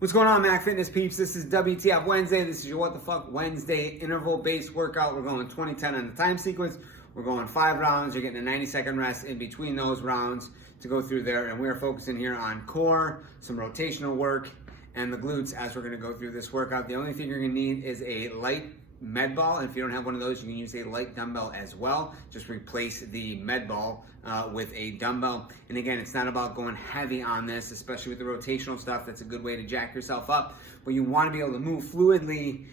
What's going on, Mac Fitness peeps? This is Wtf Wednesday. This is your Wtf Wednesday interval-based workout. We're going 20-10 on the time sequence. We're going 5 rounds. You're getting a 90-second rest in between those rounds to go through there. And we're focusing here on core, some rotational work, and the glutes as we're going to go through this workout. The only thing you're going to need is a light med ball. And if you don't have one of those, you can use a light dumbbell as well. Just replace the med ball with a dumbbell. And again, it's not about going heavy on this, especially with the rotational stuff. That's a good way to jack yourself up. But you want to be able to move fluidly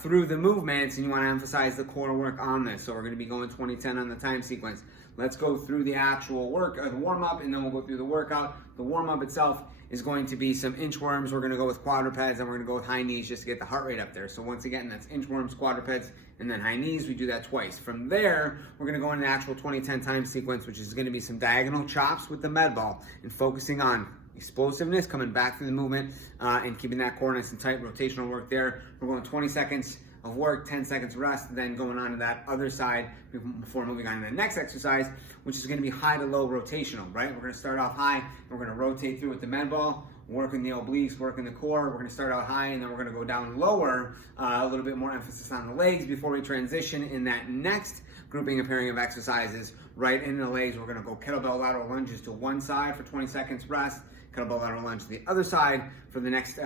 through the movements, and you want to emphasize the core work on this. So we're going to be going 20-10 on the time sequence. Let's go through the actual work, the warm-up, and then we'll go through the workout. The warm-up itself is going to be some inchworms. We're going to go with quadrupeds, and we're going to go with high knees just to get the heart rate up there. So once again, that's inchworms, quadrupeds, and then high knees. We do that twice. From there, we're going to go into the actual 20-10 time sequence, which is going to be some diagonal chops with the med ball and focusing on explosiveness, coming back through the movement, and keeping that core nice and tight. Rotational work there. We're going 20 seconds of work, 10 seconds rest, then going on to that other side before moving on to the next exercise, which is going to be high to low rotational, right? We're going to start off high, and we're going to rotate through with the med ball, working the obliques, working the core. We're going to start out high, and then we're going to go down lower, a little bit more emphasis on the legs before we transition in that next grouping and pairing of exercises right into the legs. We're going to go kettlebell lateral lunges to one side for 20 seconds rest, kettlebell lateral lunge to the other side for the next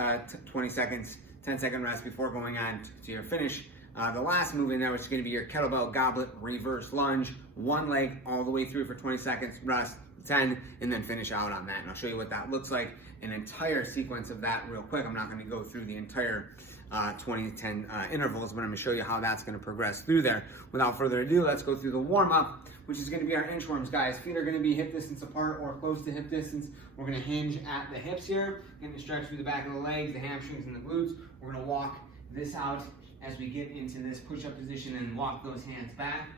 20 seconds, 10-second rest before going on to your finish. The last move in there, which is going to be your kettlebell goblet reverse lunge, one leg all the way through for 20 seconds, rest, 10, and then finish out on that. And I'll show you what that looks like, an entire sequence of that real quick. I'm not going to go through the entire 20-10 intervals, but I'm going to show you how that's going to progress through there. Without further ado, let's go through the warm-up, which is going to be our inchworms, guys. Feet are going to be hip distance apart or close to hip distance. We're going to hinge at the hips here, going to stretch through the back of the legs, the hamstrings, and the glutes. We're going to walk this out as we get into this push-up position and walk those hands back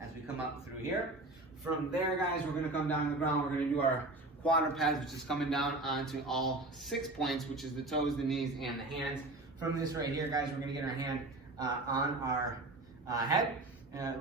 as we come up through here. From there, guys, we're going to come down to the ground. We're going to do our quadrupeds, which is coming down onto all 6 points, which is the toes, the knees, and the hands. From this right here, guys, we're going to get our hand on our head.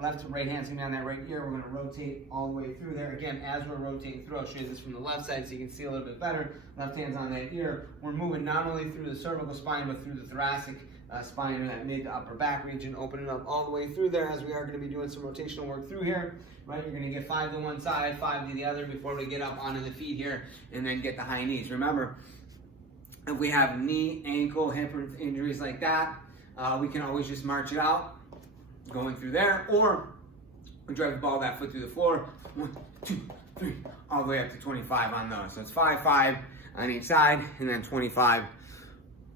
Left to right hand's going to be on that right ear. We're going to rotate all the way through there. Again, as we're rotating through, I'll show you this from the left side so you can see a little bit better. Left hand's on that ear. We're moving not only through the cervical spine, but through the thoracic spine, or that mid to upper back region, opening up all the way through there as we are going to be doing some rotational work through here. Right, you're going to get 5 to one side, 5 to the other before we get up onto the feet here, and then get the high knees. Remember, if we have knee, ankle, hip injuries like that, we can always just march it out, going through there, or we drive the ball that foot through the floor, 1, 2, 3, all the way up to 25 on those. So it's 5, 5 on each side, and then 25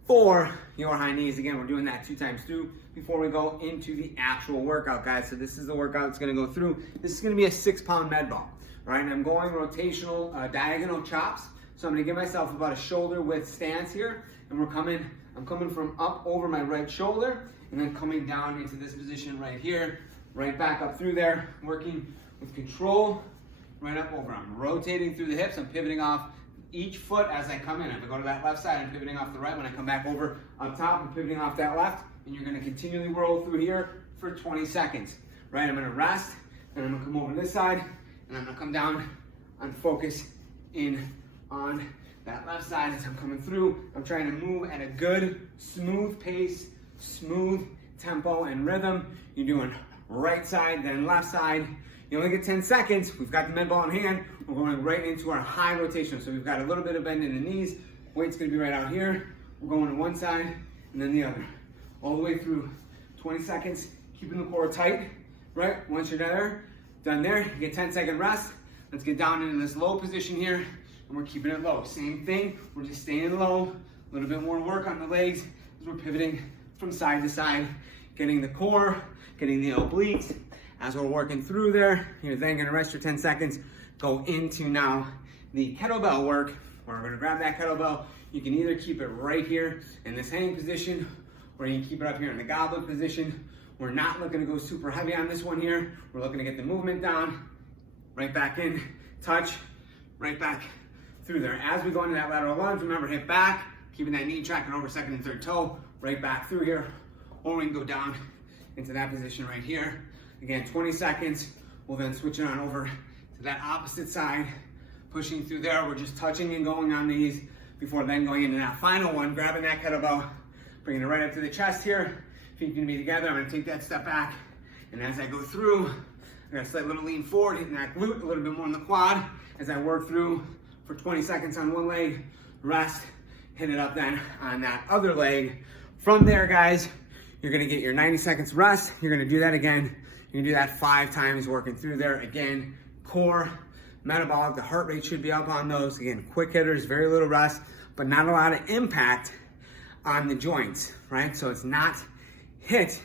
for your high knees. Again, we're doing that 2 times through before we go into the actual workout, guys. So this is the workout that's going to go through. This is going to be a 6-pound med ball, right? And I'm going rotational diagonal chops. So I'm going to give myself about a shoulder width stance here, and I'm coming from up over my right shoulder, and then coming down into this position right here, right back up through there, working with control, right up over. I'm rotating through the hips. I'm pivoting off each foot as I come in. If I go to that left side, I'm pivoting off the right. When I come back over up top, I'm pivoting off that left, and you're going to continually roll through here for 20 seconds, right? I'm going to rest, and I'm going to come over this side, and I'm going to come down and focus in on that left side as I'm coming through. I'm trying to move at a good, smooth pace, smooth tempo and rhythm. You're doing right side, then left side. You only get 10 seconds. We've got the med ball in hand. We're going right into our high rotation. So we've got a little bit of bend in the knees. Weight's gonna be right out here. We're going to one side and then the other. All the way through 20 seconds, keeping the core tight, right? Once you're done there, you get 10-second rest. Let's get down into this low position here, and we're keeping it low. Same thing, we're just staying low. A little bit more work on the legs as we're pivoting from side to side, getting the core, getting the obliques. As we're working through there, you're then gonna rest your 10 seconds, go into now the kettlebell work, where we're gonna grab that kettlebell. You can either keep it right here in this hanging position, or you can keep it up here in the goblet position. We're not looking to go super heavy on this one here. We're looking to get the movement down, right back in, touch, right back through there. As we go into that lateral lunge, remember, hip back, keeping that knee tracking over second and third toe, right back through here, or we can go down into that position right here. Again, 20 seconds. We'll then switch it on over to that opposite side, pushing through there. We're just touching and going on these before then going into that final one, grabbing that kettlebell, bringing it right up to the chest here. Feet gonna be together. I'm gonna take that step back. And as I go through, I'm gonna slight little lean forward, hitting that glute a little bit more on the quad as I work through for 20 seconds on one leg, rest, hit it up then on that other leg. From there, guys, you're gonna get your 90 seconds rest. You're gonna do that again. You're gonna do that 5 times, working through there. Again, core, metabolic, the heart rate should be up on those. Again, quick hitters, very little rest, but not a lot of impact on the joints, right? So it's not HIIT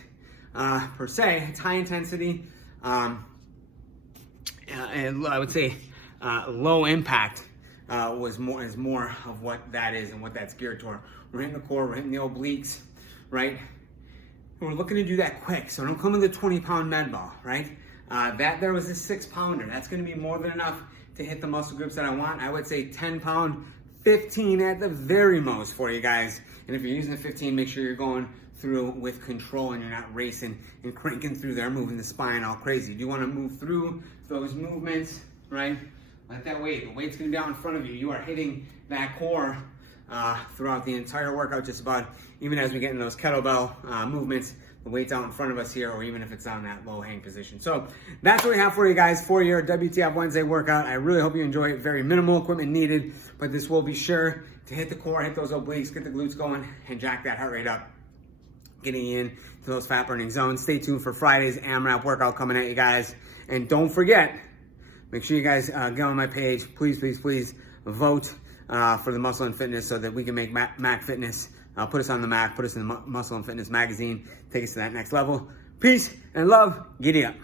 per se, it's high intensity, and I would say low impact is more of what that is and what that's geared toward. We're hitting the core, we're hitting the obliques, right? And we're looking to do that quick, so don't come with a 20-pound med ball, right? That there was a 6-pounder. That's gonna be more than enough to hit the muscle groups that I want. I would say 10-pound, 15 at the very most for you guys. And if you're using the 15, make sure you're going through with control and you're not racing and cranking through there, moving the spine all crazy. You wanna move through those movements, right? Let that weight, the weight's gonna be out in front of you. You are hitting that core throughout the entire workout, just about, even as we get in those kettlebell movements, the weight's out in front of us here, or even if it's on that low hang position. So that's what we have for you guys for your WTF Wednesday workout. I really hope you enjoy it. Very minimal equipment needed, but this will be sure to hit the core, hit those obliques, get the glutes going, and jack that heart rate up, getting in to those fat burning zones. Stay tuned for Friday's AMRAP workout coming at you guys. And don't forget, make sure you guys get on my page. Please, please, please vote for the Muscle and Fitness so that we can make Mac Fitness, put us on the Mac, put us in the Muscle and Fitness magazine, take us to that next level. Peace and love. Giddy up.